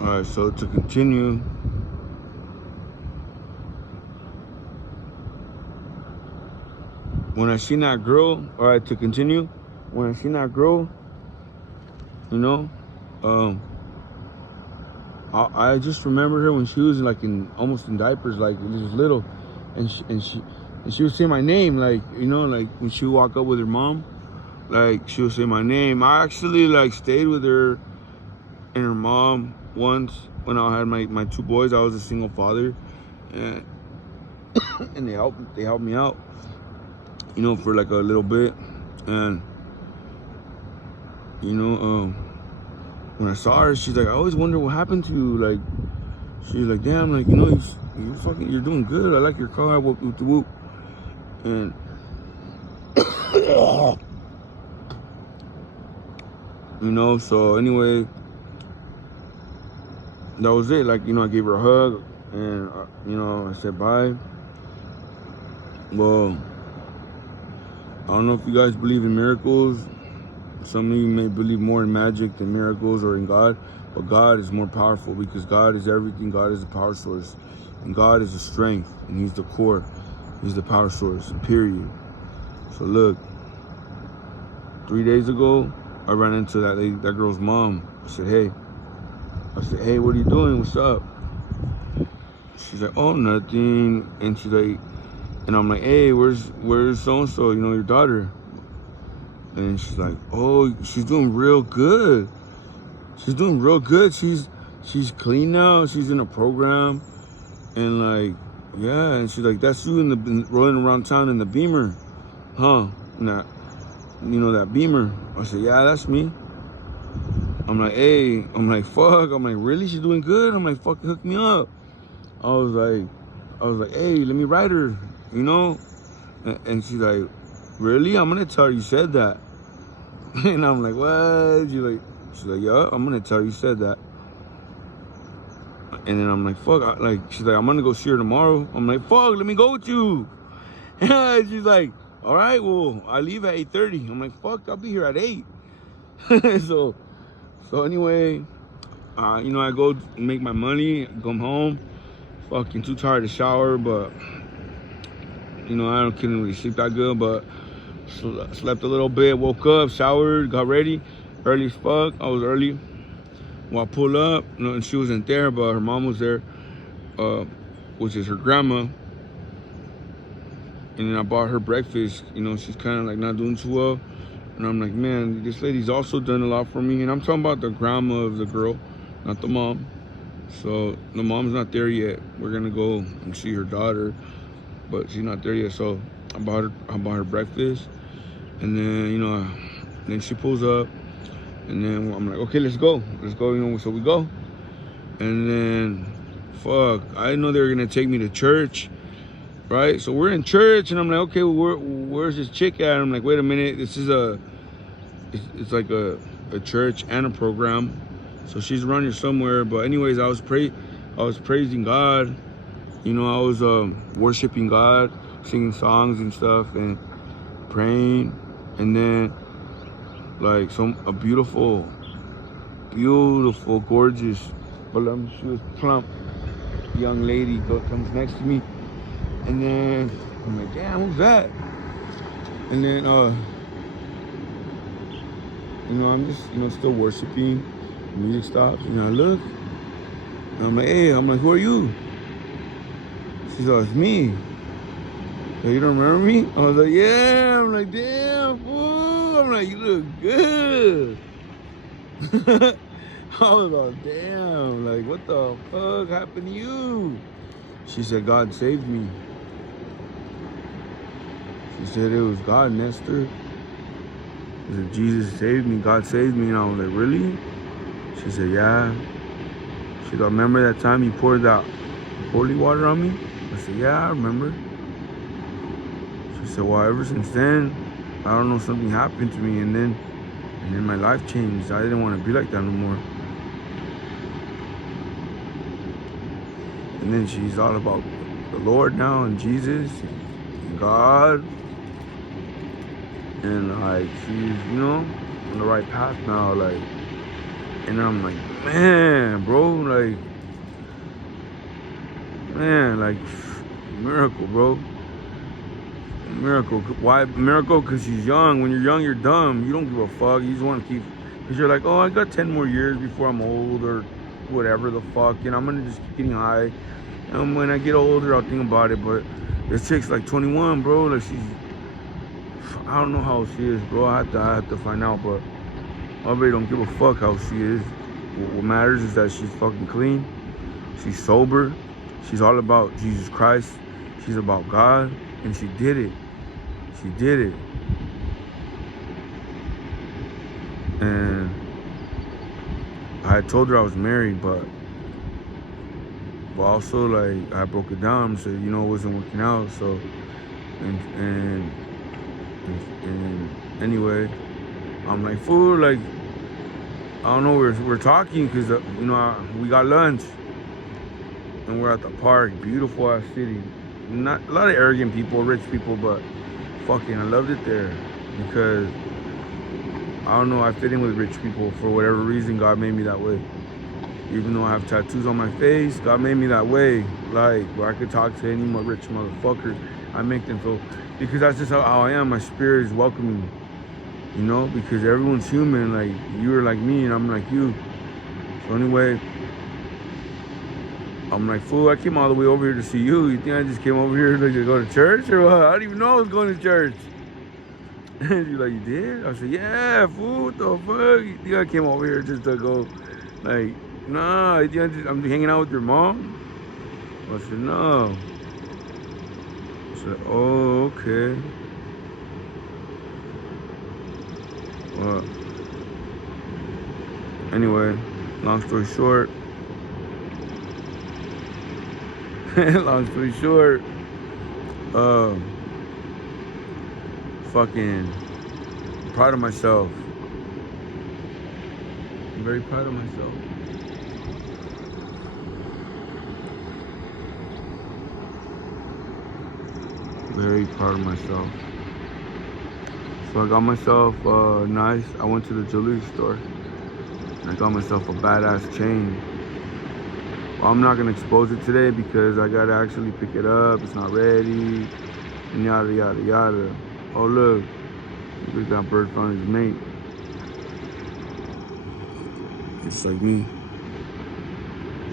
All right, so to continue, when I seen that girl, all right, to continue, when I seen that girl, you know, um, I just remember her when she was like almost in diapers, like just little, and she would say my name, like, you know, like when she would walk up with her mom, like she would say my name. I actually like stayed with her and her mom once when I had my two boys. I was a single father, and and they helped me out, you know, for like a little bit, and you know, when I saw her, she's like, I always wonder what happened to you. Like, she's like, damn, like, you know, you're doing good. I like your car. Whoop, whoop, whoop. And you know, so anyway, that was it. Like, you know, I gave her a hug, and you know, I said bye. Well, I don't know if you guys believe in miracles. Some of you may believe more in magic than miracles or in God, but God is more powerful because God is everything. God is the power source, and God is the strength, and He's the core. He's the power source, period. So look, 3 days ago, I ran into that girl's mom. I said, hey, what are you doing? What's up? She's like, oh, nothing. And she's like, and I'm like, hey, where's so-and-so, you know, your daughter? And she's like, oh, she's doing real good. She's doing real good. She's clean now. She's in a program. And like, yeah. And she's like, that's you rolling around town in the Beamer, huh? And that, you know, that Beamer. I said, yeah, that's me. I'm like, hey. I'm like, fuck. I'm like, really? She's doing good? I'm like, fucking hook me up. I was like, hey, let me ride her, you know? And she's like, really? I'm gonna tell her you said that. And I'm like, what? She's like, yeah, I'm gonna tell her you said that. And then I'm like, fuck, she's like, I'm gonna go see her tomorrow. I'm like, fuck, let me go with you. And she's like, all right, well, I leave at 8:30. I'm like, fuck, I'll be here at 8. So anyway, you know, I go make my money, come home, fucking too tired to shower, but you know, I couldn't really sleep that good, but slept a little bit, woke up, showered, got ready, early as fuck. I was early. Well, I pulled up, you know, and she wasn't there, but her mom was there, which is her grandma. And then I bought her breakfast. You know, she's kind of like not doing too well. And I'm like, man, this lady's also done a lot for me. And I'm talking about the grandma of the girl, not the mom. So the mom's not there yet. We're gonna go and see her daughter, but she's not there yet. So I bought her breakfast. And then, you know, then she pulls up, and then I'm like, okay, let's go, you know. So we go, and then, fuck, I didn't know they were gonna take me to church, right? So we're in church, and I'm like, okay, well, where's this chick at? I'm like, wait a minute, this is it's like a church and a program, so she's around here somewhere. But anyways, I was praising God, you know, I was worshiping God, singing songs and stuff, and praying. And then, like, a beautiful, gorgeous, voluptuous, plump young lady comes next to me. And then I'm like, damn, who's that? And then, you know, I'm just, you know, still worshiping. The music stops, and I look, and I'm like, hey, who are you? She's like, it's me. So you don't remember me? I was like, yeah. I'm like, damn, fool. I'm like, you look good. I was like, damn, like, what the fuck happened to you? She said, God saved me. She said, it was God, Nestor. She said, Jesus saved me, God saved me. And I was like, really? She said, yeah. She said, remember that time you poured that holy water on me? I said, yeah, I remember. She said, well, ever since then, I don't know, something happened to me, and then my life changed. I didn't want to be like that no more. And then she's all about the Lord now, and Jesus, and God. And like, she's, you know, on the right path now. Like, And I'm like, man, bro, like, miracle, bro. Miracle. Why miracle? Because she's young. When you're young, you're dumb. You don't give a fuck. You just want to keep, because you're like, oh, I got 10 more years before I'm old or whatever the fuck. And I'm going to just keep getting high. And when I get older, I'll think about it. But this chick's like 21, bro. Like, I don't know how old she is, bro. I have to find out. But I really don't give a fuck how she is. What matters is that she's fucking clean. She's sober. She's all about Jesus Christ. She's about God. And she did it. She did it. And I had told her I was married, but also, like, I broke it down and said, you know, it wasn't working out. So, and anyway, I'm like, fool, like, I don't know, we're talking because, you know, we got lunch. And we're at the park, beautiful ass city. Not a lot of arrogant people, rich people, but fucking, I loved it there because I don't know, I fit in with rich people for whatever reason. God made me that way. Even though I have tattoos on my face, God made me that way. Like, where I could talk to any rich motherfucker, I make them feel, because that's just how I am. My spirit is welcoming, you know, because everyone's human. Like, you are like me and I'm like you. So anyway, I'm like, fool, I came all the way over here to see you. You think I just came over here to go to church or what? I didn't even know I was going to church. And she's like, you did? I said, yeah, fool, what the fuck? You think I came over here just to go, like, nah, you think I'm hanging out with your mom? I said, no. I said, oh, okay. Well, anyway, long story short, fucking proud of myself. I'm very proud of myself. Very proud of myself. So I got myself nice. I went to the jewelry store and I got myself a badass chain. Well, I'm not gonna expose it today because I gotta actually pick it up. It's not ready, and yada yada yada. Oh look at that bird found his mate. Just like me.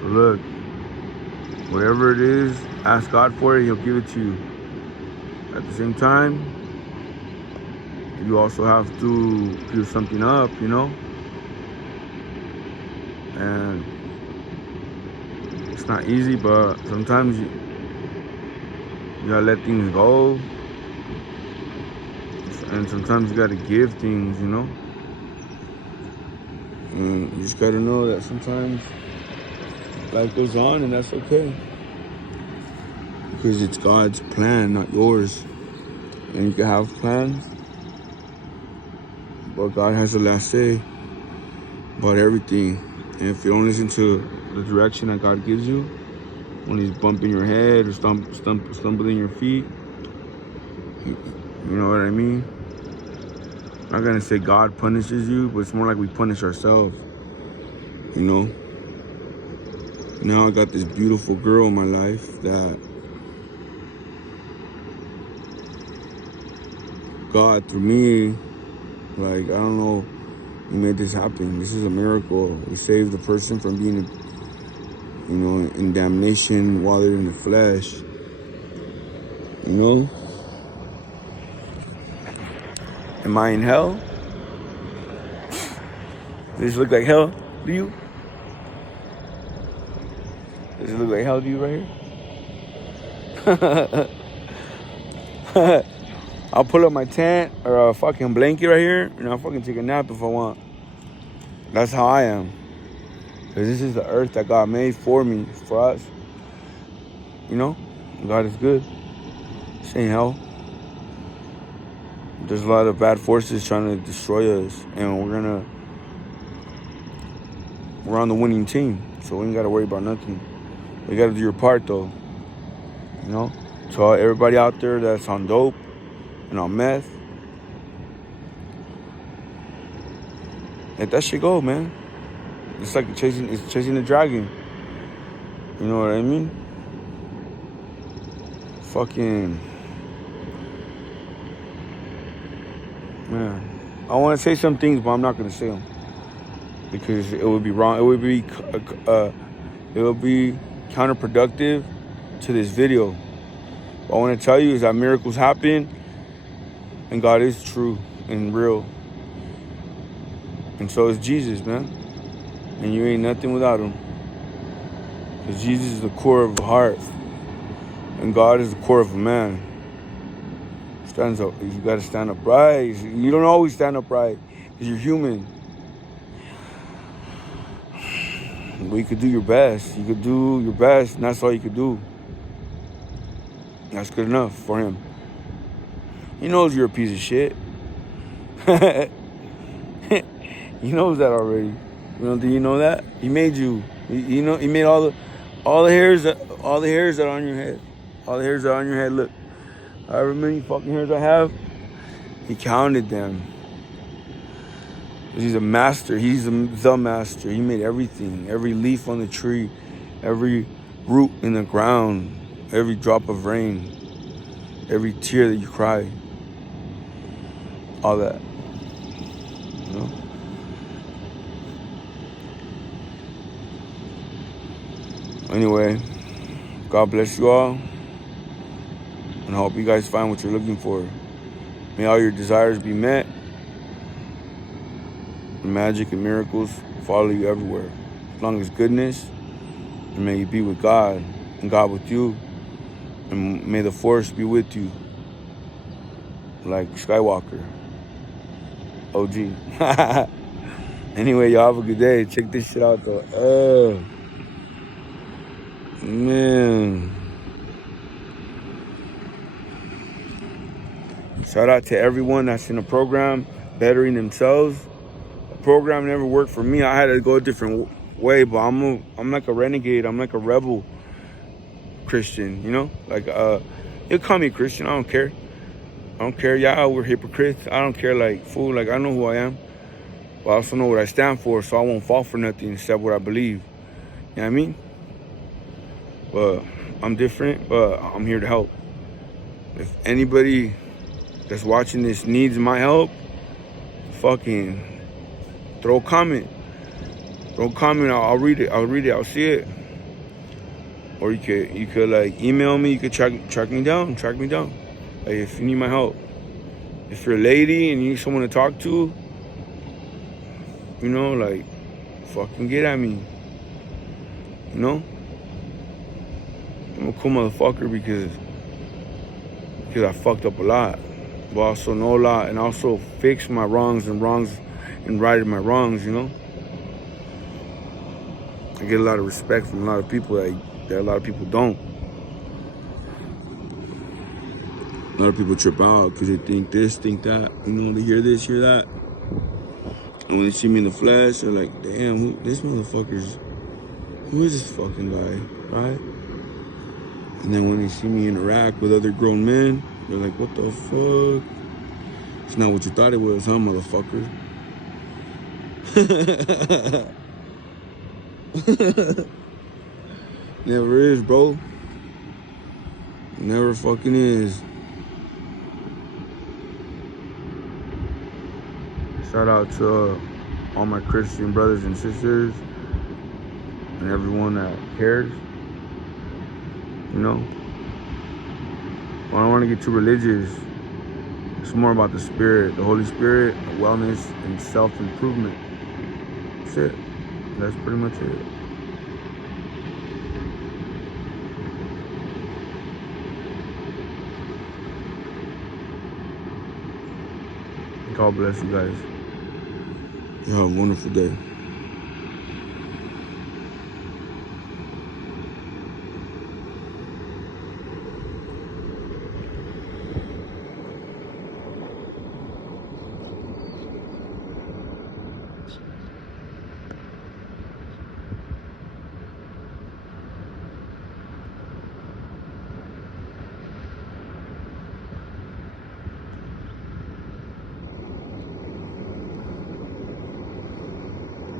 So look, whatever it is, ask God for it, He'll give it to you. At the same time, you also have to give something up, you know? And it's not easy, but sometimes you gotta let things go. And sometimes you gotta give things, you know? And you just gotta know that sometimes life goes on and that's okay. Because it's God's plan, not yours. And you can have plans, but God has the last say about everything. And if you don't listen to the direction that God gives you, when He's bumping your head or stumbling your feet, you know what I mean? I'm not gonna say God punishes you, but it's more like we punish ourselves, you know? Now I got this beautiful girl in my life that God, through me, like, I don't know, He made this happen. This is a miracle. He saved the person from being, you know, in damnation while they're in the flesh. You know? Am I in hell? Does this look like hell to you? Does it look like hell to you right here? I'll pull up my tent or a fucking blanket right here and I'll fucking take a nap if I want. That's how I am. Because this is the earth that God made for me, for us. You know? God is good. This ain't hell. There's a lot of bad forces trying to destroy us. And we're on the winning team. So we ain't got to worry about nothing. You got to do your part, though. You know? So everybody out there that's on dope and on meth, let that shit go, man. it's like it's chasing the dragon. You know what I mean? Fucking man. I want to say some things, but I'm not gonna say them because it would be wrong. It would be counterproductive to this video. What I want to tell you is that miracles happen, and God is true and real, and so is Jesus, man. And you ain't nothing without him, because Jesus is the core of the heart, and God is the core of a man. Stands up. You got to stand upright. You don't always stand upright because you're human. But you could do your best. You could do your best, and that's all you could do. That's good enough for him. He knows you're a piece of shit. He knows that already. Do you know that? He made you. He made all the hairs that are on your head. All the hairs that are on your head. Look, however many fucking hairs I have, he counted them. He's a master. He's the master. He made everything. Every leaf on the tree, every root in the ground, every drop of rain, every tear that you cry. All that. You know? Anyway, God bless you all. And I hope you guys find what you're looking for. May all your desires be met. Magic and miracles follow you everywhere. As long as goodness, and may you be with God and God with you. And may the force be with you. Like Skywalker. OG. Anyway, y'all have a good day. Check this shit out though. Man. Shout out to everyone that's in the program, bettering themselves. The program never worked for me. I had to go a different way, but I'm like a renegade. I'm like a rebel Christian, you know? Like, you call me a Christian. I don't care. Yeah, we're hypocrites. I don't care, like, fool. Like, I know who I am. But I also know what I stand for, so I won't fall for nothing except what I believe. You know what I mean? But I'm different, but I'm here to help. If anybody that's watching this needs my help, fucking throw a comment. I'll read it. I'll see it. Or you could like email me. You could track me down. Like, if you need my help. If you're a lady and you need someone to talk to, you know, like, fucking get at me. You know? I'm a cool motherfucker because I fucked up a lot. But I also know a lot, and also fixed my wrongs and righted my wrongs, you know? I get a lot of respect from a lot of people that a lot of people don't. A lot of people trip out because they think this, think that. You know, they hear this, hear that. And when they see me in the flesh, they're like, damn, who is this fucking guy, right? And then when they see me interact with other grown men, they're like, what the fuck? It's not what you thought it was, huh, motherfucker? Never is, bro. Never fucking is. Shout out to all my Christian brothers and sisters and everyone that cares. You know? I don't want to get too religious. It's more about the spirit, the Holy Spirit, wellness, and self-improvement. That's it. That's pretty much it. God bless you guys. You have a wonderful day.